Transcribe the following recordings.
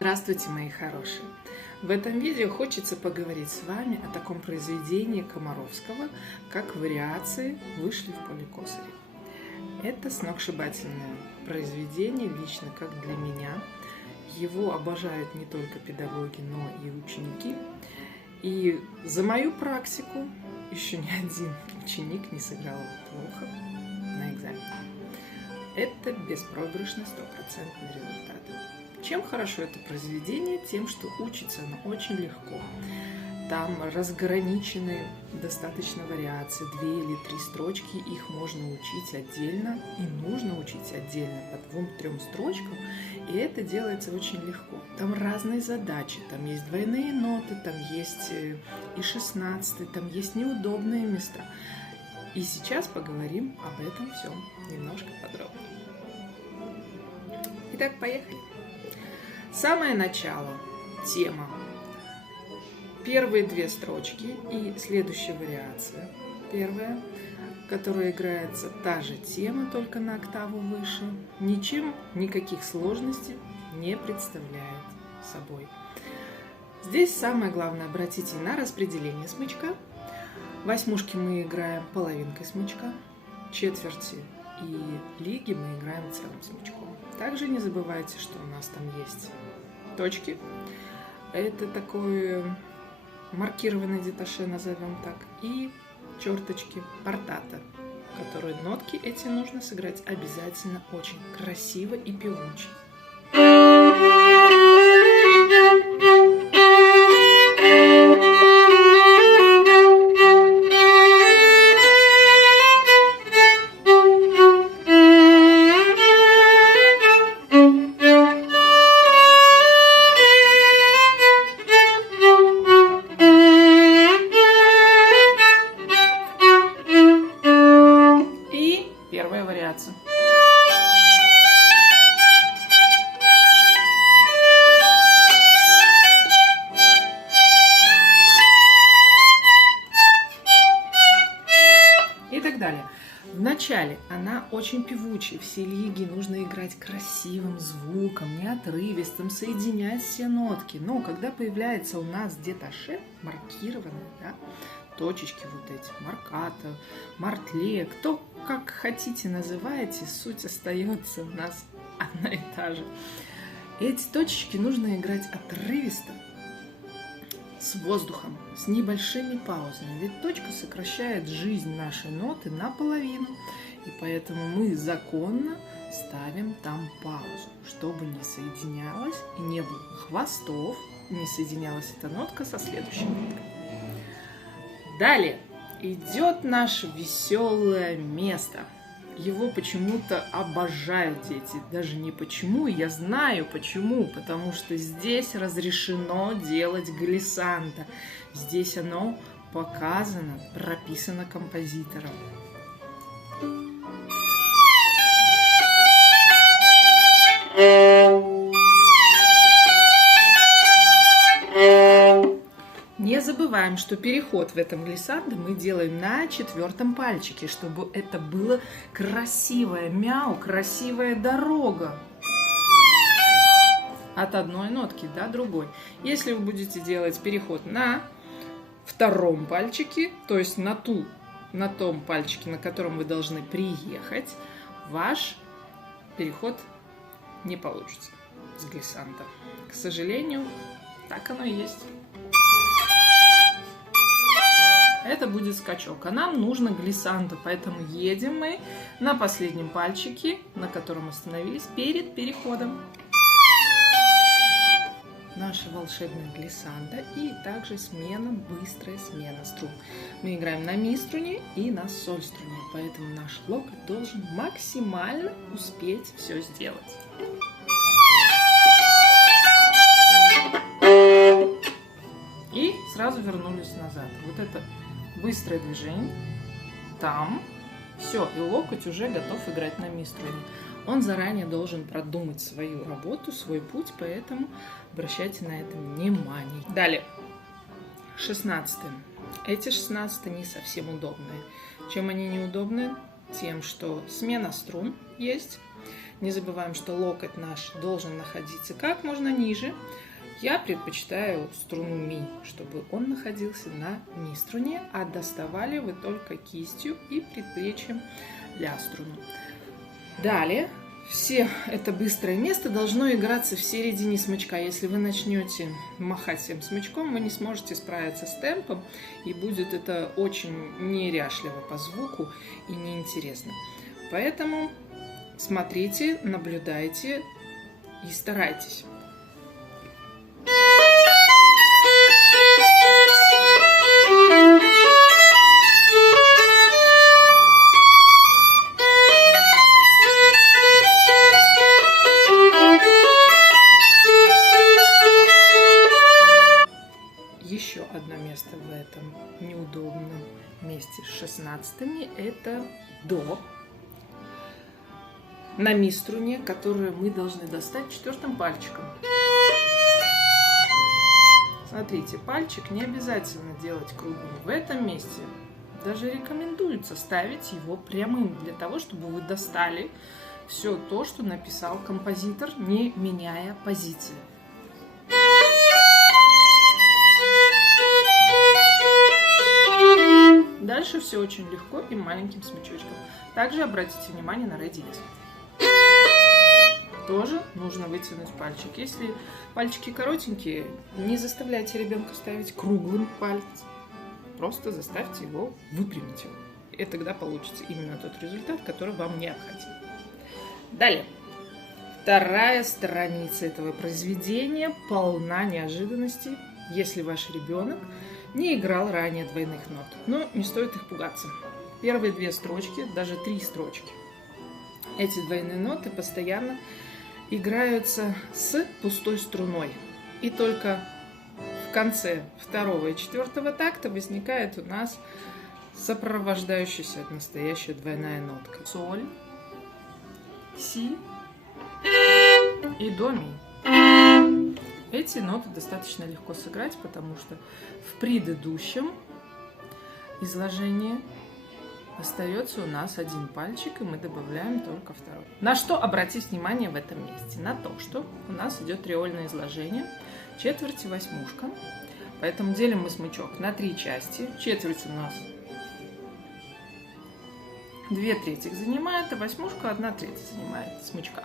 Здравствуйте, мои хорошие! В этом видео хочется поговорить с вами о таком произведении Комаровского, как «Вариации вышли в поле косарей». Это сногсшибательное произведение, лично как для меня. Его обожают не только педагоги, но и ученики. И за мою практику еще ни один ученик не сыграл плохо на экзамене. Это беспроигрышный 100% результат. Чем хорошо это произведение? Тем, что учится оно очень легко. Там разграничены достаточно вариации, 2 или 3 строчки, их можно учить отдельно и нужно учить отдельно по 2-3 строчкам, и это делается очень легко. Там разные задачи, там есть двойные ноты, там есть и 16, там есть неудобные места. И сейчас поговорим об этом всем немножко подробнее. Итак, поехали. Самое начало, тема. Первые 2 строчки и следующая вариация. Первая, которая играется та же тема, только на октаву выше. Ничем, никаких сложностей не представляет собой. Здесь самое главное, обратите на распределение смычка. Восьмушки мы играем половинкой смычка, четверти и лиги мы играем целым смычком. Также не забывайте, что у нас там есть точки. Это такое маркированное деташе, назовем так, и черточки портата, которые нотки эти нужно сыграть обязательно очень красиво и певуче. Первая вариация. И так далее. В начале она очень певучая, все лиги нужно играть красивым звуком, не отрывистым, соединять все нотки. Но когда появляется у нас деташе, маркированное, да, точечки вот эти, марката, мартле, кто как хотите называйте, суть остается у нас одна и та же. Эти точечки нужно играть отрывисто, с воздухом, с небольшими паузами. Ведь точка сокращает жизнь нашей ноты наполовину, и поэтому мы законно ставим там паузу, чтобы не соединялась и не было хвостов, не соединялась эта нотка со следующей ноткой. Далее идет наше веселое место. Его почему-то обожают дети. Даже не почему, я знаю почему. Потому что здесь разрешено делать глиссандо. Здесь оно показано, прописано композитором. Не забываем, что переход в этом глиссандо мы делаем на 4-м пальчике, чтобы это было красивое мяу, красивая дорога от одной нотки до другой. Если вы будете делать переход на 2-м пальчике, то есть на том пальчике, на котором вы должны приехать, ваш переход не получится с глиссандо. К сожалению, так оно и есть. Это будет скачок, а нам нужно глиссандо, поэтому едем мы на последнем пальчике, на котором остановились перед переходом. Наша волшебная глиссандо и также смена, быстрая смена струн. Мы играем на ми струне и на соль струне, поэтому наш локоть должен максимально успеть все сделать. И сразу вернулись назад. Вот это быстрое движение, там, все, и локоть уже готов играть на ми струне. Он заранее должен продумать свою работу, свой путь, поэтому обращайте на это внимание. Далее, 16-е. Эти 16-е не совсем удобные. Чем они неудобны? Тем, что смена струн есть, Не забываем, что локоть наш должен находиться как можно ниже. Я предпочитаю струну ми, чтобы он находился на ми струне, а доставали вы только кистью и предплечьем ля струну. Далее, все это быстрое место должно играться в середине смычка. Если вы начнете махать всем смычком, вы не сможете справиться с темпом, и будет это очень неряшливо по звуку и неинтересно. Поэтому смотрите, наблюдайте и старайтесь. Еще одно место в этом неудобном месте с 16-ми – это до на ми струне, которую мы должны достать 4-м пальчиком. Смотрите, пальчик не обязательно делать круглым. В этом месте даже рекомендуется ставить его прямым, для того, чтобы вы достали все то, что написал композитор, не меняя позиции. Дальше все очень легко и маленьким смычочком. Также обратите внимание на ре диез. Тоже нужно вытянуть пальчик. Если пальчики коротенькие, не заставляйте ребенка ставить круглым палец. Просто заставьте его выпрямить его. И тогда получите именно тот результат, который вам необходим. Далее. Вторая страница этого произведения полна неожиданностей, если ваш ребенок не играл ранее двойных нот. Но не стоит их пугаться. Первые 2 строчки, даже 3 строчки. Эти двойные ноты постоянно играются с пустой струной. И только в конце 2-го и 4-го такта возникает у нас сопровождающаяся настоящая двойная нотка. Соль, си и до ми. Эти ноты достаточно легко сыграть, потому что в предыдущем изложении остается у нас 1 пальчик, и мы добавляем только 2-й. На что обратить внимание в этом месте? На то, что у нас идет триольное изложение, четверть и восьмушка. Поэтому делим мы смычок на 3 части. Четверть у нас 2/3 занимает, а восьмушка 1/3 занимает смычка.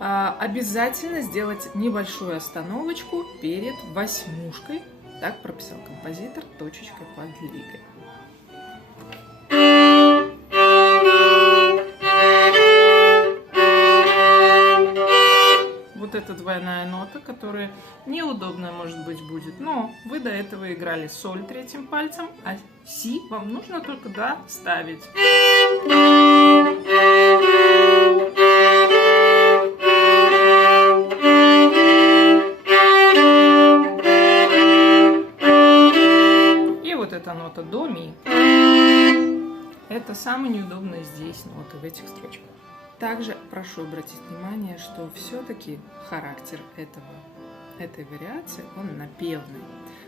Обязательно сделать небольшую остановочку перед восьмушкой. Так прописал композитор точечкой под лигой. Вот эта двойная нота, которая неудобная, может быть, будет, но вы до этого играли соль 3-м пальцем, а си вам нужно только доставить. И вот эта нота до ми. Это самые неудобные здесь ноты в этих строчках. Также прошу обратить внимание, что все-таки характер этой вариации, он напевный.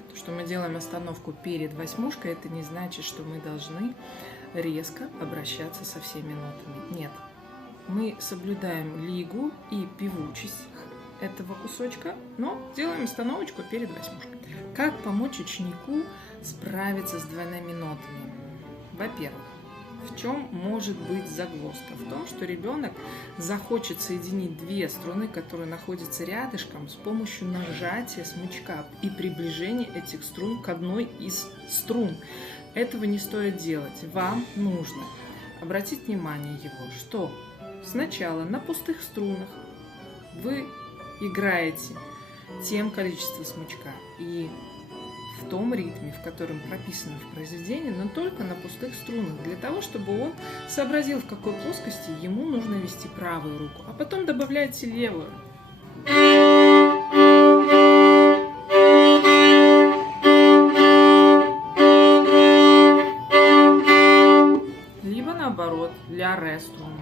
То, что мы делаем остановку перед восьмушкой, это не значит, что мы должны резко обращаться со всеми нотами. Нет, мы соблюдаем лигу и певучесть этого кусочка, но делаем остановочку перед восьмушкой. Как помочь ученику справиться с двойными нотами? Во-первых, в чем может быть загвоздка? В том, что ребенок захочет соединить 2 струны, которые находятся рядышком, с помощью нажатия смычка и приближения этих струн к одной из струн. Этого не стоит делать. Вам нужно обратить внимание его, что сначала на пустых струнах вы играете тем количеством смычка и в том ритме, в котором прописано в произведении, но только на пустых струнах, для того, чтобы он сообразил, в какой плоскости ему нужно вести правую руку, а потом добавляете левую. Либо наоборот, ля ре струны.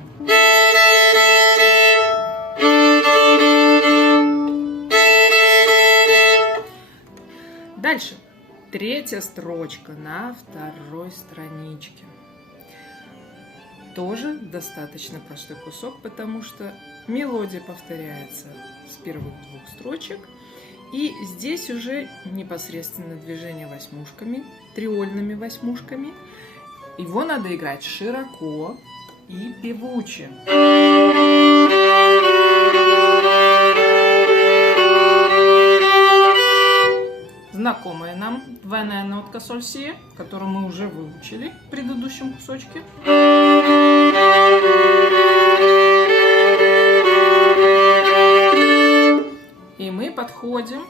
Дальше. 3-я строчка на 2-й страничке. тоже достаточно простой кусок, потому что мелодия повторяется с первых двух строчек. И здесь уже непосредственно движение восьмушками, триольными восьмушками. Его надо играть широко и певуче. Знакомая нам двойная нотка соль си, которую мы уже выучили в предыдущем кусочке. И мы подходим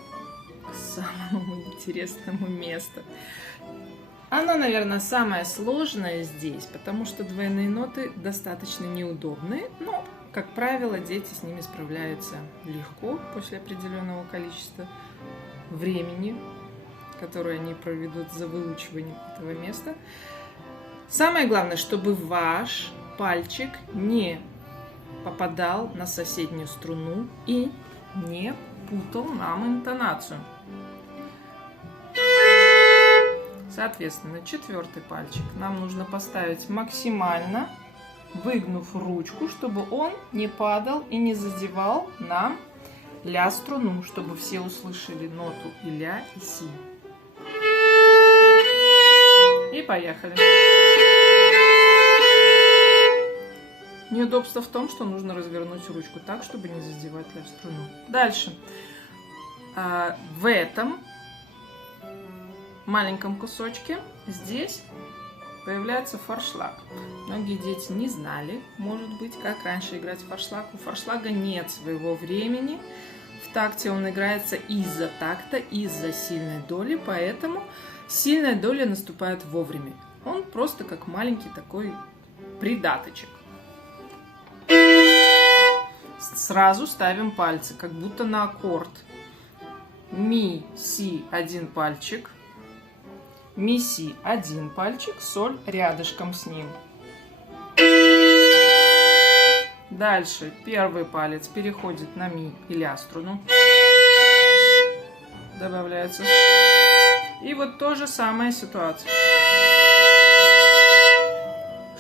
к самому интересному месту. Она, наверное, самая сложная здесь, потому что двойные ноты достаточно неудобные, но, как правило, дети с ними справляются легко после определенного количества времени, которое они проведут за выучиванием этого места. Самое главное, чтобы ваш пальчик не попадал на соседнюю струну и не путал нам интонацию. Соответственно, четвертый пальчик нам нужно поставить максимально, выгнув ручку, чтобы он не падал и не задевал нам ля струну, чтобы все услышали ноту и ля, и си. И поехали. Неудобство в том, что нужно развернуть ручку так, чтобы не задевать ля струну. Дальше. В этом маленьком кусочке здесь появляется форшлаг. Многие дети не знали, может быть, как раньше играть форшлаг. У форшлага нет своего времени. В такте он играется из-за такта, из-за сильной доли, поэтому сильная доля наступает вовремя. Он просто как маленький такой придаточек. Сразу ставим пальцы, как будто на аккорд. Ми, си, один пальчик. Ми, си, один пальчик, соль рядышком с ним. Дальше первый палец переходит на ми и ля струну. Добавляется. И вот то же самая ситуация.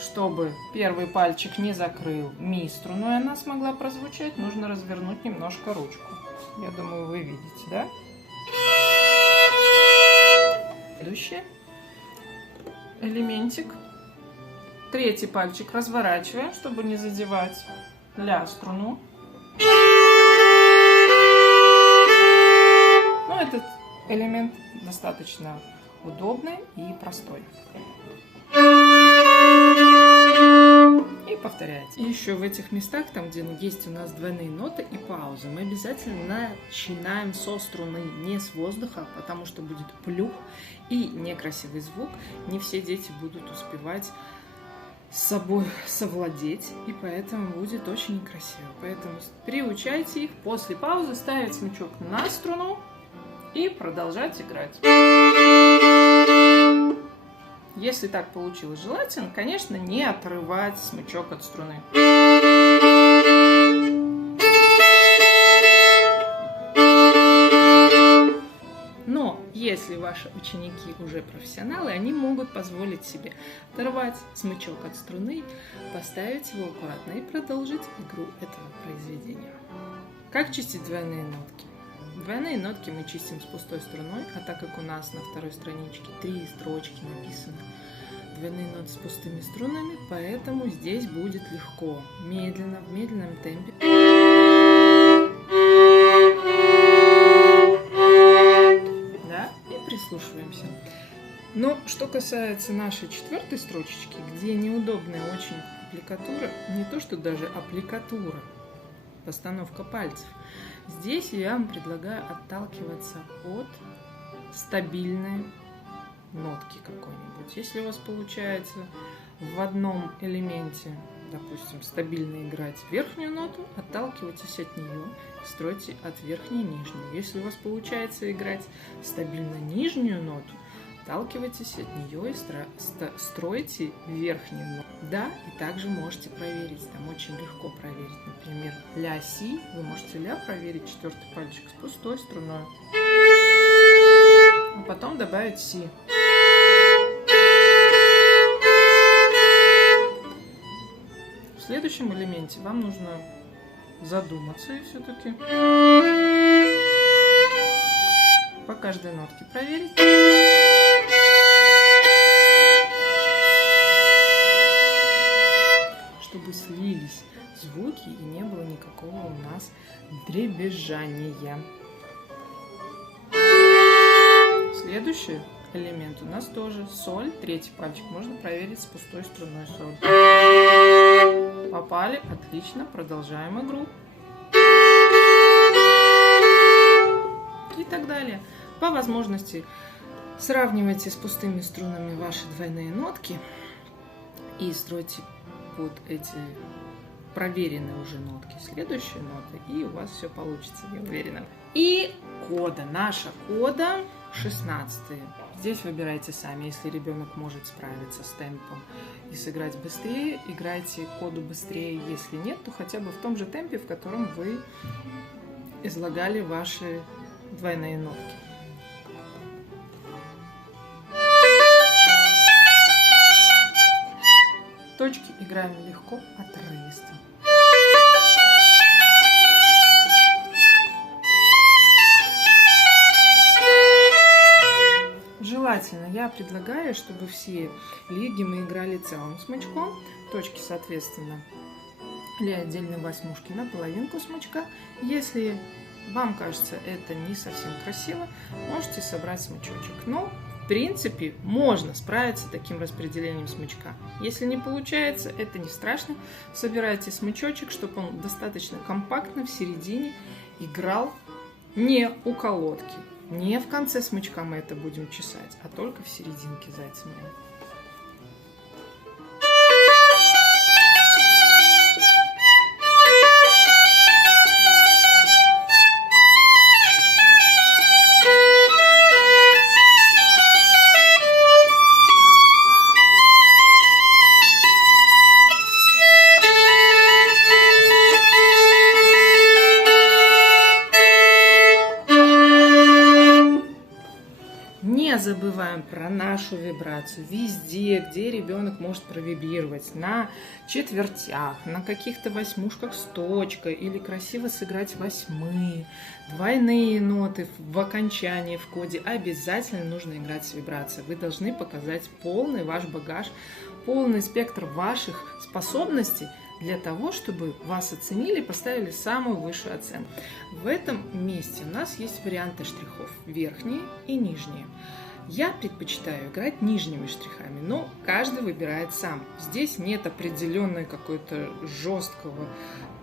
Чтобы первый пальчик не закрыл ми струну, и она смогла прозвучать, нужно развернуть немножко ручку. Я думаю, вы видите, да? Следующий элементик. Третий пальчик разворачиваем, чтобы не задевать ля струну. Ну, этот элемент достаточно удобный и простой. И повторяйте. И еще в этих местах, там где есть у нас двойные ноты и паузы, мы обязательно начинаем со струны, не с воздуха, потому что будет плюх и некрасивый звук. Не все дети будут успевать с собой совладеть, и поэтому будет очень некрасиво. Поэтому приучайте их после паузы ставить смычок на струну и продолжать играть. Если так получилось, желательно, конечно, не отрывать смычок от струны. Но если ваши ученики уже профессионалы, они могут позволить себе оторвать смычок от струны, поставить его аккуратно и продолжить игру этого произведения. Как чистить двойные нотки? Двойные нотки мы чистим с пустой струной, а так как у нас на второй страничке 3 строчки написаны двойные ноты с пустыми струнами, поэтому здесь будет легко, медленно, в медленном темпе. Да, и прислушиваемся. Но что касается нашей четвертой строчечки, где неудобная очень аппликатура, не то что даже аппликатура, постановка пальцев, здесь я вам предлагаю отталкиваться от стабильной нотки какой-нибудь. Если у вас получается в одном элементе, допустим, стабильно играть верхнюю ноту, отталкивайтесь от нее, стройте от верхней нижнюю. Если у вас получается играть стабильно нижнюю ноту, отталкивайтесь от нее и стройте верхнюю ноту. Да, и также можете проверить, там очень легко проверить. Например, ля си, вы можете ля проверить, четвертый пальчик с пустой струной, а потом добавить си. следующем элементе вам нужно задуматься и все-таки по каждой нотке проверить. Чтобы слились звуки и не было никакого у нас дребезжания. Следующий элемент у нас тоже соль. Третий пальчик можно проверить с пустой струной соль. Попали, отлично, продолжаем игру. И так далее. По возможности сравнивайте с пустыми струнами ваши двойные нотки и стройте под эти проверенные уже нотки следующие ноты, и у вас все получится, я уверена. И кода. Наша кода 16-е. Здесь выбирайте сами. Если ребенок может справиться с темпом и сыграть быстрее, играйте коду быстрее. Если нет, то хотя бы в том же темпе, в котором вы излагали ваши двойные нотки. Точки играем легко, отрывисто. Желательно, я предлагаю, чтобы все лиги мы играли целым смычком. Точки, соответственно, или отдельные восьмушки на половинку смычка. Если вам кажется это не совсем красиво, можете собрать смычочек. Но в принципе, можно справиться с таким распределением смычка. Если не получается, это не страшно. Собирайте смычочек, чтобы он достаточно компактно в середине играл не у колодки. Не в конце смычка мы это будем чесать, а только в серединке, зайцы мои. Не забываем про нашу вибрацию везде, где ребенок может провибрировать, на четвертях, на каких-то восьмушках с точкой, или красиво сыграть восьмые, двойные ноты в окончании, в коде. Обязательно нужно играть с вибрацией. Вы должны показать полный ваш багаж, полный спектр ваших способностей, для того, чтобы вас оценили и поставили самую высшую оценку. В этом месте у нас есть варианты штрихов, верхние и нижние. Я предпочитаю играть нижними штрихами, но каждый выбирает сам. Здесь нет определенного какой-то жесткого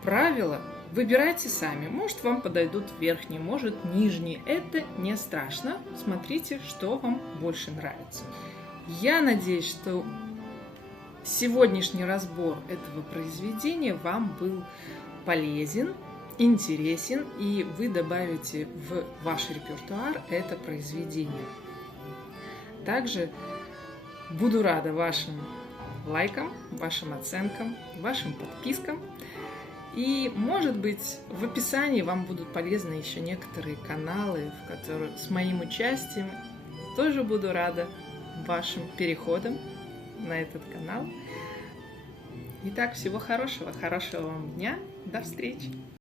правила. Выбирайте сами. Может, вам подойдут верхние, может, нижние. Это не страшно. Смотрите, что вам больше нравится. Я надеюсь, что сегодняшний разбор этого произведения вам был полезен, интересен, и вы добавите в ваш репертуар это произведение. Также буду рада вашим лайкам, вашим оценкам, вашим подпискам. И, может быть, в описании вам будут полезны еще некоторые каналы, в которых с моим участием. Тоже буду рада вашим переходам на этот канал. Итак, всего хорошего, хорошего вам дня, до встречи!